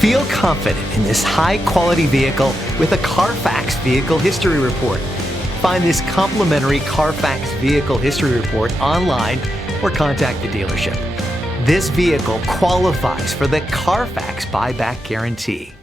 Feel confident in this high-quality vehicle with a Carfax Vehicle History Report. Find this complimentary Carfax Vehicle History Report online or contact the dealership. This vehicle qualifies for the Carfax Buyback Guarantee.